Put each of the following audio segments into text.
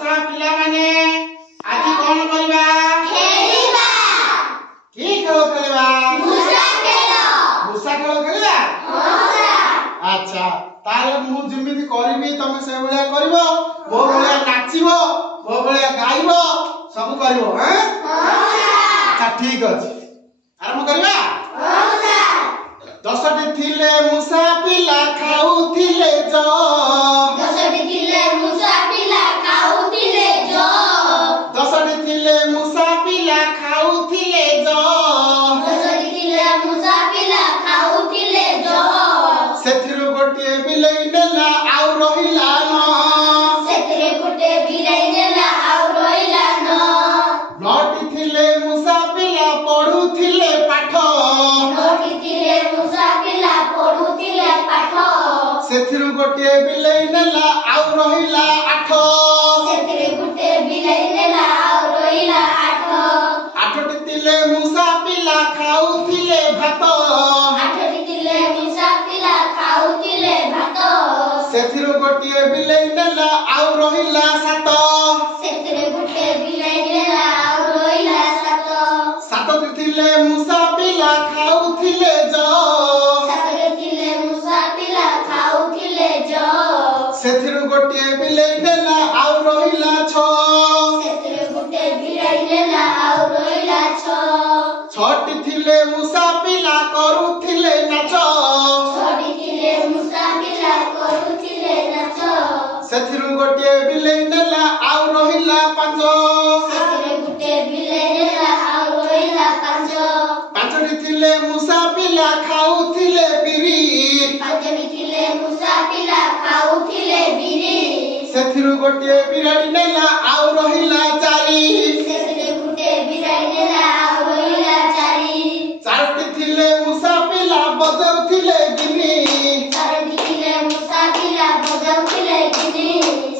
अच्छा पिला माने आज कौन करबा खेलिबा की खेल खेलबा मुसा खेल खेलबा हां सर अच्छा ताले मु जिमिति करबी तमे से भलिया करबो मो भलिया नाचिबो मो भलिया गाइबो सब करबो हैं हां सर अच्छा ठीक अछि आरंभ करबा हां सर 10टी थिले मुसा पिला खाउथिले जो 10टी थिले मुसा पिला खाउथिले जो 10टी थिले मुसा पिला खाउथिले जो 10टी थिले मुसा पिला खाउथिले जो सेथिरु गोटिए बिलेई नेला आउ रहिला न सेथिरे गोटे बिलाई नेला आउ रहिला न 9टी थिले मुसा पिला पढुथिले पाठ 9टी थिले मुसा पिला पढुथिले पाठ सेथिरु गोटिए बिलेई नेला आउ रहिला 8 सेथिरे गोटे बिलाई नेला आउ रहिला 8 8टी थिले मुसा पिला खाउथिले भात 8टी थिले मुसा पिला खाउथिले भात सेथिरु गोटिए बिलेई नेला आउ रहिला 7 सेथिरे गोटे बिलाई नेला आउ रहिला 7 7टी थिले मुसा पिला खाउथिले जो 7टी थिले मुसा पिला खाउथिले जो सेथिरु गोटिए बिलेई नेला आउ रहिला 6 सेथिरे गोटे बिलाई नेला आउ रहिला 6 6टी थिले मुसा पिला करूथिले नाच 6टी थिले मुसा पिला करूथिले नाच सेथिरु गोटिए बिलेई नेला आउ रहिला 5 सेथिरे गोटे बिलाई नेला आउ रहिला 5 5टी थिले मुसा पिला खाउथिले बिरी 5टी थिले मुसा पिला खाउथिले बिरी सेथिरु गोटिए बिराड़ी नेला आउ रहिला 4 सेथिरे गोटे बिलाई नेला आउ रहिला 4 4टी थिले मुसा पिला बजाउथिले गिनी 4टी थिले मुसा पिला बजाउथिले गिनी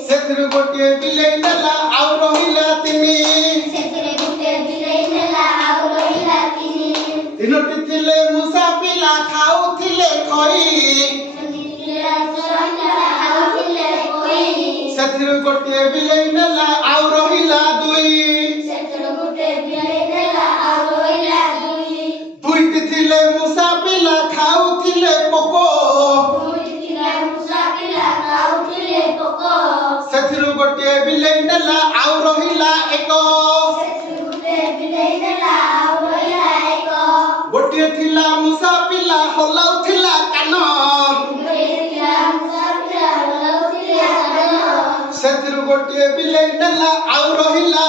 सेथिरु गोटिए बिलेई नेला आउ रहिला 3 सेथिरे गोटे बिलाई नेला आउ रहिला 3 3टी थिले मुसा पिला खाउथिले खई सेथिरु गोटिए बिलेई नेला आउ रहिला 2 दुईटी थिले मुसा पिला खाउथिले पोको सेथिरु गोटिए बिलेई नेला आउ रहिला 1 गोटिए थिला मुसा पिला हलाउथिला कान सेथिरु गोटिए बिलेई नेला आउ रहिला